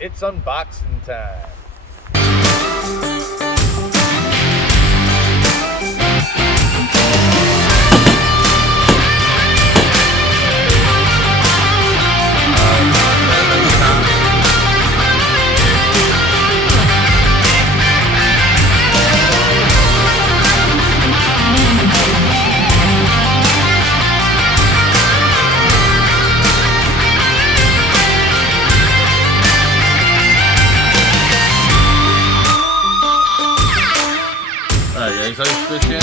It's unboxing time. Alright guys, ice fishing.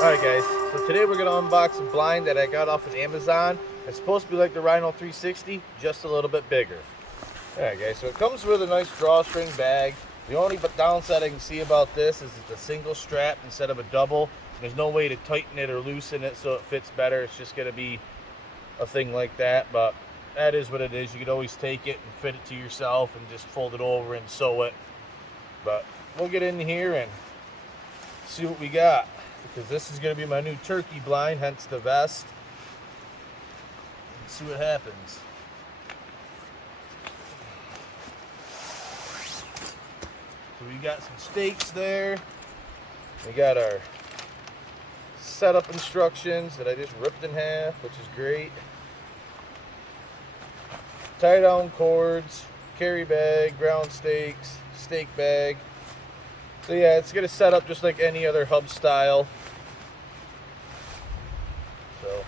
Alright guys, so today we're going to unbox a blind that I got off of Amazon. It's supposed to be like the Rhino 360, just a little bit bigger. Alright guys, so it comes with a nice drawstring bag. The only downside I can see about this is it's a single strap instead of a double. There's no way to tighten it or loosen it so it fits better. It's just going to be a thing like that, but that is what it is. You could always take it and fit it to yourself and just fold it over and sew it. But we'll get in here and see what we got, because this is going to be my new turkey blind, hence the vest. Let's see what happens. So we got some stakes there. We got our setup instructions that I just ripped in half, which is great. Tie down cords, carry bag, ground stakes, stake bag. So yeah, it's gonna set up just like any other hub style. So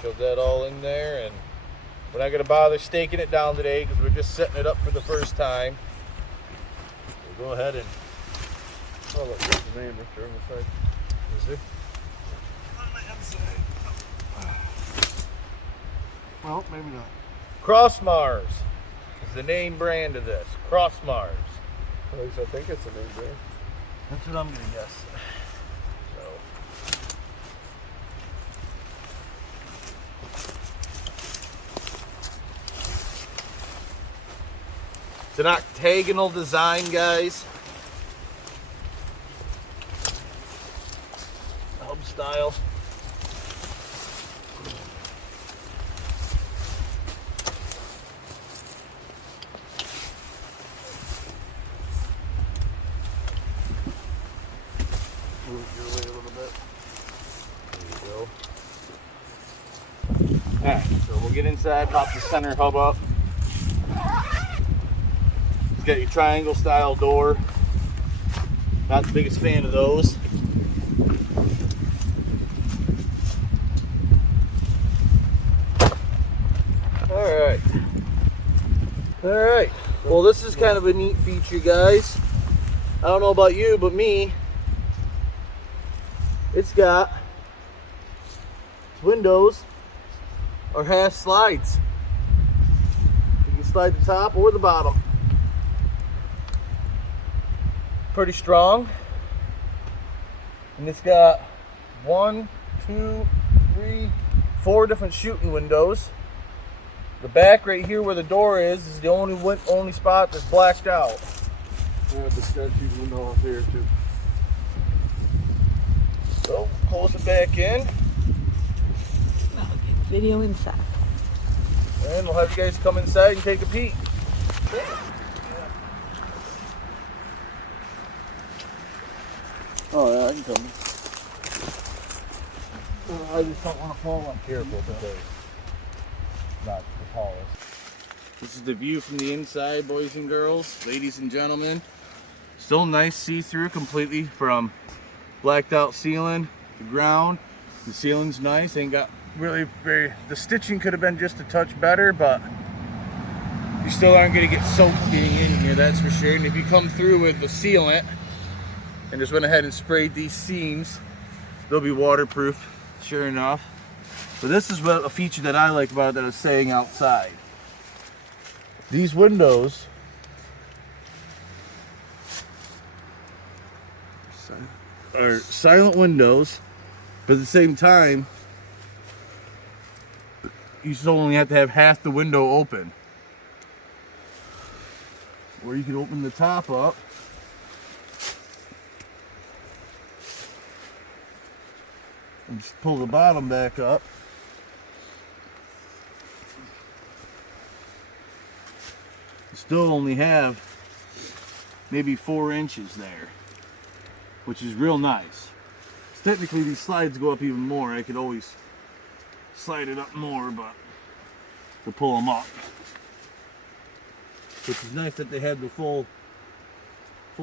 shove that all in there, and we're not gonna bother staking it down today because we're just setting it up for the first time. We'll go ahead and oh look, there's the name right there on the side. is there? On the inside. Well, maybe not. Crossmars is the name brand of this. Crossmars. At least I think it's a name brand. That's what I'm gonna guess. So it's an octagonal design, guys. Hub style. Move your way a little bit. There you go. Alright, so we'll get inside, pop the center hub up. It's got your triangle style door. Not the biggest fan of those. Alright. Alright. Well, this is kind of a neat feature, guys. I don't know about you, but me, it's got windows or half slides. You can slide the top or the bottom. Pretty strong. And it's got 1, 2, 3, 4 different shooting windows. The back right here where the door is the only spot that's blacked out. I have the sky shooting window off here too. So close it back in. Video inside. And we'll have you guys come inside and take a peek. Oh yeah, I can come. I just don't want to fall on careful because not the tallest. This is the view from the inside, boys and girls, ladies and gentlemen. Still nice see-through completely from blacked out ceiling to ground. The ceiling's nice. Ain't got really very. The stitching could have been just a touch better, but you still aren't going to get soaked getting in here, that's for sure. And if you come through with the sealant and just went ahead and sprayed these seams, they'll be waterproof, sure enough. But this is what a feature that I like about it that is saying outside. These windows are silent windows, but at the same time, you still only have to have half the window open. Or you could open the top up. And just pull the bottom back up. You still only have maybe 4 inches there, which is real nice. Technically these slides go up even more. I could always slide it up more, but to pull them up. Which is nice that they had the full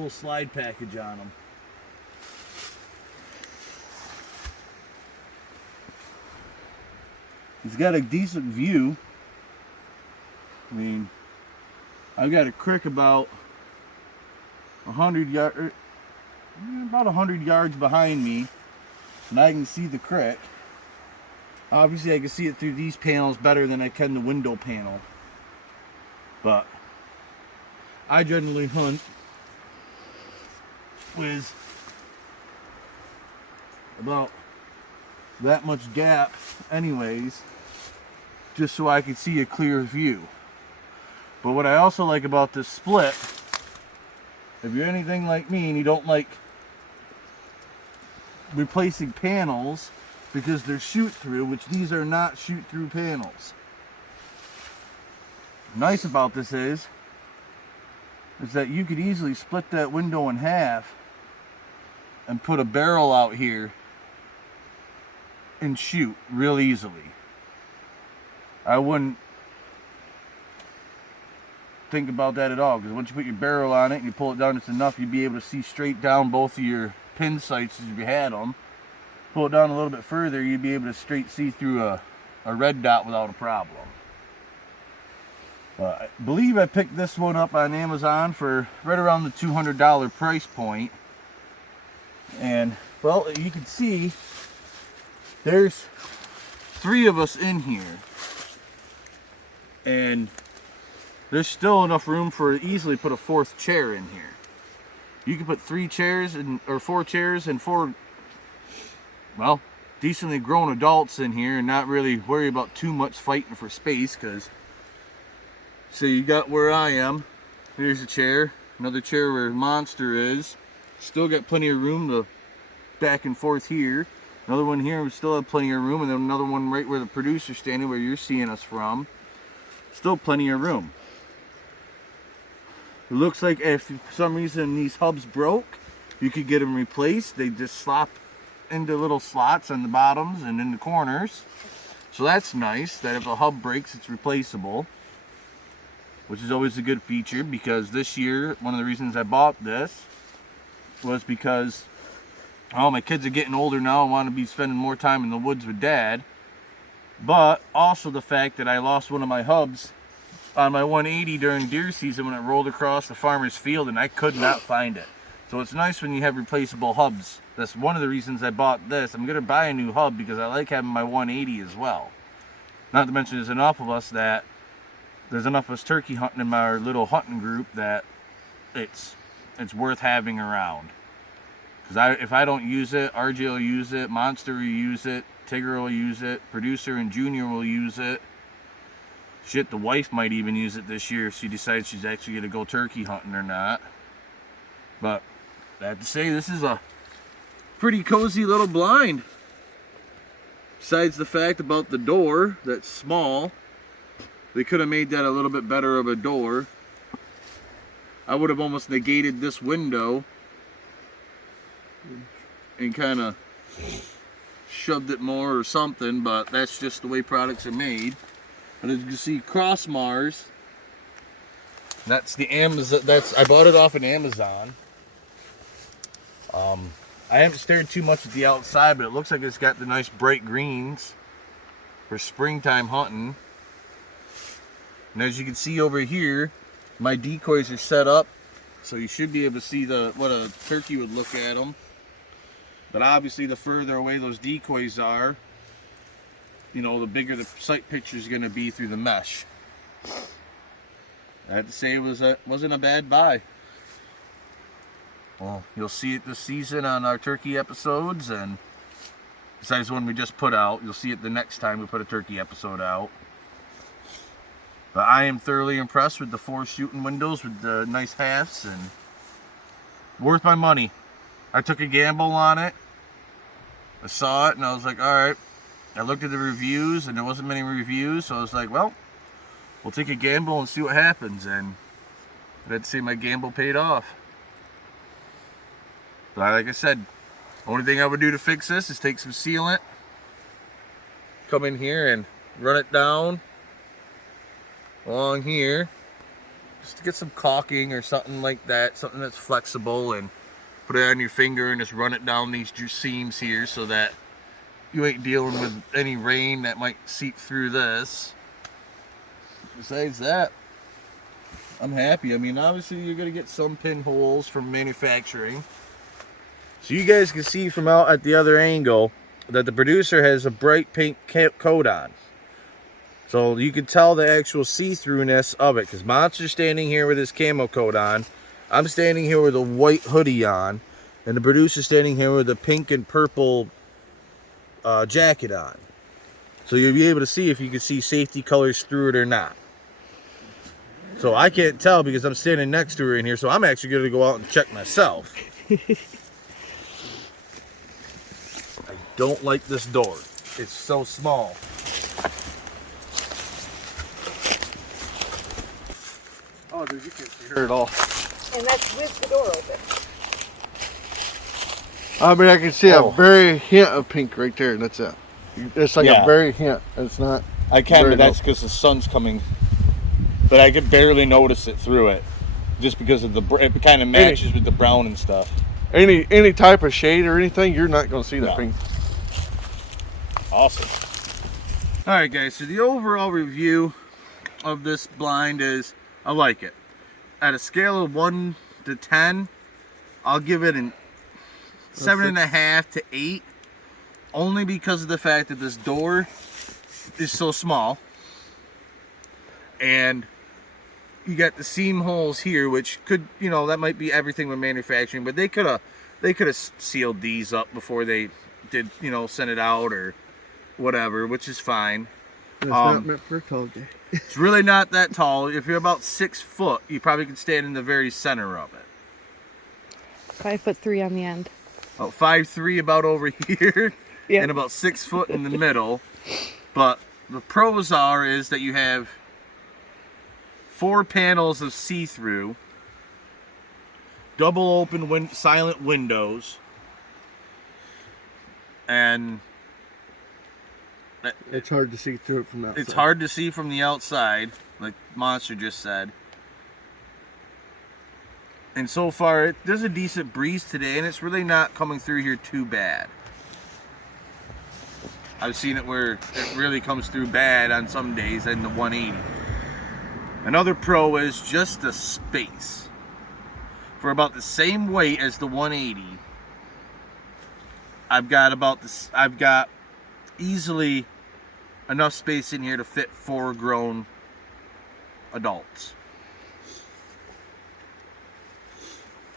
slide package on them. It's got a decent view. I mean, I've got a creek about 100 yards behind me, and I can see the creek. Obviously I can see it through these panels better than I can the window panel, but I generally hunt with about that much gap anyways, just so I can see a clear view. But what I also like about this split, if you're anything like me and you don't like replacing panels because they're shoot through, which these are not shoot through panels. Nice about this is that you could easily split that window in half and put a barrel out here and shoot real easily. I wouldn't think about that at all, because once you put your barrel on it and you pull it down just enough, you'd be able to see straight down both of your pin sights if you had them. Pull it down a little bit further, you'd be able to straight see through a red dot without a problem. I believe I picked this one up on Amazon for right around the $200 price point. And, well, you can see there's 3 of us in here. And there's still enough room for easily put a 4th chair in here. You can put 3 chairs or 4 chairs and 4, well, decently grown adults in here and not really worry about too much fighting for space, because so you got where I am, here's a chair, another chair where Monster is, still got plenty of room to back and forth here, another one here, we still have plenty of room, and then another one right where the producer's standing, where you're seeing us from, still plenty of room. It looks like if for some reason these hubs broke, you could get them replaced. They just slop into little slots on the bottoms and in the corners, so that's nice that if a hub breaks, it's replaceable, which is always a good feature, because this year, one of the reasons I bought this was because, oh, my kids are getting older now and want to be spending more time in the woods with Dad, but also the fact that I lost one of my hubs on my 180 during deer season when it rolled across the farmer's field and I could not find it. So it's nice when you have replaceable hubs. That's one of the reasons I bought this. I'm going to buy a new hub because I like having my 180 as well. Not to mention there's enough of us turkey hunting in our little hunting group that it's worth having around. Because if I don't use it, RJ will use it, Monster will use it, Tigger will use it, Producer and Junior will use it. Shit, the wife might even use it this year if she decides she's actually going to go turkey hunting or not. But I have to say, this is a pretty cozy little blind. Besides the fact about the door that's small, they could have made that a little bit better of a door. I would have almost negated this window and kind of shoved it more or something, but that's just the way products are made. But as you can see, Crossmars, that's the Amazon, I bought it off of Amazon. I haven't stared too much at the outside, but it looks like it's got the nice bright greens for springtime hunting. And as you can see over here, my decoys are set up, so you should be able to see what a turkey would look at them. But obviously, the further away those decoys are, you know, the bigger the sight picture is going to be through the mesh. I have to say, it wasn't a bad buy. Well, you'll see it this season on our turkey episodes, and besides the one we just put out, you'll see it the next time we put a turkey episode out. But I am thoroughly impressed with the 4 shooting windows with the nice halves, and worth my money. I took a gamble on it. I saw it and I was like, alright. I looked at the reviews and there wasn't many reviews, so I was like, well, we'll take a gamble and see what happens. And I'd say my gamble paid off. But like I said, only thing I would do to fix this is take some sealant, come in here and run it down along here, just to get some caulking or something like that, something that's flexible, and put it on your finger and just run it down these seams here so that you ain't dealing with any rain that might seep through this. Besides that, I'm happy. I mean, obviously you're going to get some pinholes from manufacturing. So you guys can see from out at the other angle that the producer has a bright pink coat on. So you can tell the actual see-throughness of it, because Monster's standing here with his camo coat on. I'm standing here with a white hoodie on, and the producer's standing here with a pink and purple jacket on. So you'll be able to see if you can see safety colors through it or not. So I can't tell because I'm standing next to her in here, so I'm actually going to go out and check myself. I don't like this door. It's so small. Oh, dude, you can't see her at all. And that's with the door open. I mean, I can see a very hint of pink right there, and that's it. It's like a very hint. It's not. I can, but that's because the sun's coming. But I could barely notice it through it, just because of it kind of matches with the brown and stuff. Any type of shade or anything, you're not going to see that pink. Awesome. All right, guys. So the overall review of this blind is, I like it. At a scale of 1 to 10, I'll give it an 7.5 to 8, only because of the fact that this door is so small, and you got the seam holes here, which could, you know, that might be everything with manufacturing, but they could have sealed these up before they did, you know, send it out or whatever, which is fine. It's not meant for a tall guy. It's really not that tall. If you're about 6 foot, you probably can stand in the very center of it. 5'3" on the end. About 5'3" about over here, Yep. and about 6 foot in the middle. But the pros is that you have 4 panels of see-through, double open silent windows, and It's hard to see through it from that. it's hard to see from the outside, like Monster just said. And so far, there's a decent breeze today, and it's really not coming through here too bad. I've seen it where it really comes through bad on some days in the 180. Another pro is just the space. For about the same weight as the 180, I've got easily enough space in here to fit 4 grown adults,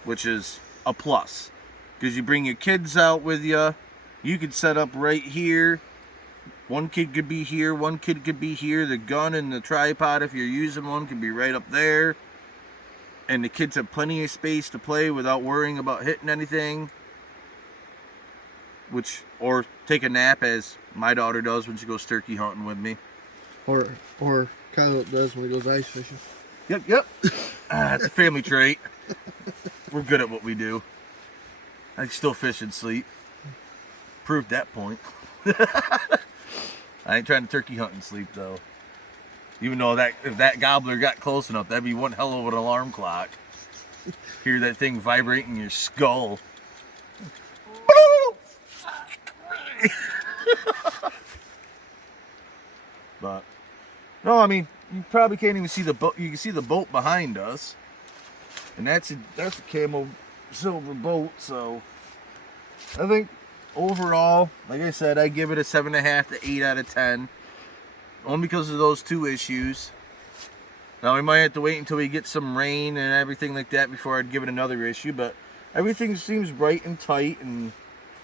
which is a plus, because you bring your kids out with you. You could set up right here. One kid could be here, one kid could be here. The gun and the tripod, if you're using one, could be right up there, and the kids have plenty of space to play without worrying about hitting anything. Or take a nap, as my daughter does when she goes turkey hunting with me. Or Kylo does when he goes ice fishing. Yep. It's a family trait. We're good at what we do. I can still fish and sleep. Proved that point. I ain't trying to turkey hunt and sleep, though. Even though if that gobbler got close enough, that'd be one hell of an alarm clock. Hear that thing vibrate in your skull. But no, I mean, you probably can't even see the boat. You can see the boat behind us, and that's a camo silver boat. So I think overall, like I said, I give it a 7.5 to 8 out of 10, only because of those 2 issues. Now we might have to wait until we get some rain and everything like that before I'd give it another issue, but Everything seems bright and tight and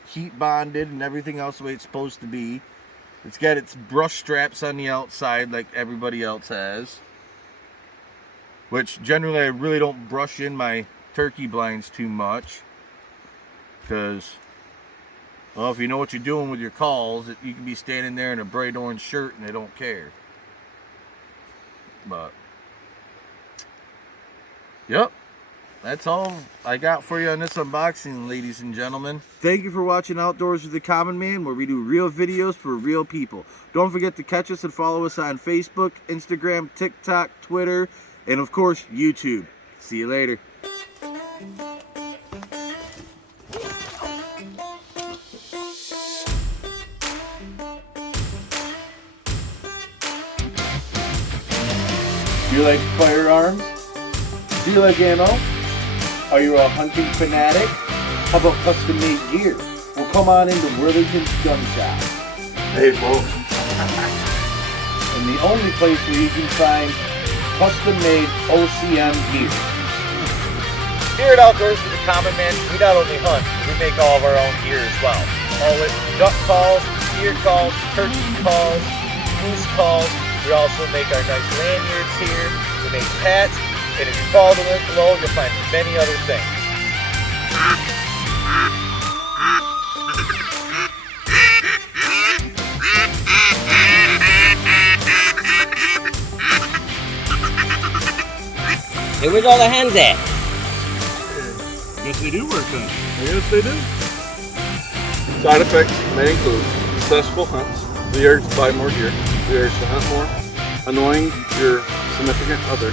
heat bonded and everything else the way it's supposed to be. It's got its brush straps on the outside like everybody else has. Which generally I really don't brush in my turkey blinds too much. Because, well, if you know what you're doing with your calls, you can be standing there in a bright orange shirt and they don't care. But, yep. That's all I got for you on this unboxing, ladies and gentlemen. Thank you for watching Outdoors with the Common Man, where we do real videos for real people. Don't forget to catch us and follow us on Facebook, Instagram, TikTok, Twitter, and of course, YouTube. See you later. Do you like firearms? Do you like ammo? Are you a hunting fanatic? How about custom-made gear? Well, come on into Worthington's Gun Shop. Hey, folks. And the only place where you can find custom-made OCM gear. Here at Outdoors with the Common Man, we not only hunt, we make all of our own gear as well. All with duck calls, deer calls, turkey calls, goose calls. We also make our nice lanyards here. We make hats. And if you follow the link below, you'll find many other things. Hey, where's all the hens at? Guess they do work then. Yes, they do. Side effects may include successful hunts, the urge to buy more gear, the urge to hunt more, annoying your significant other,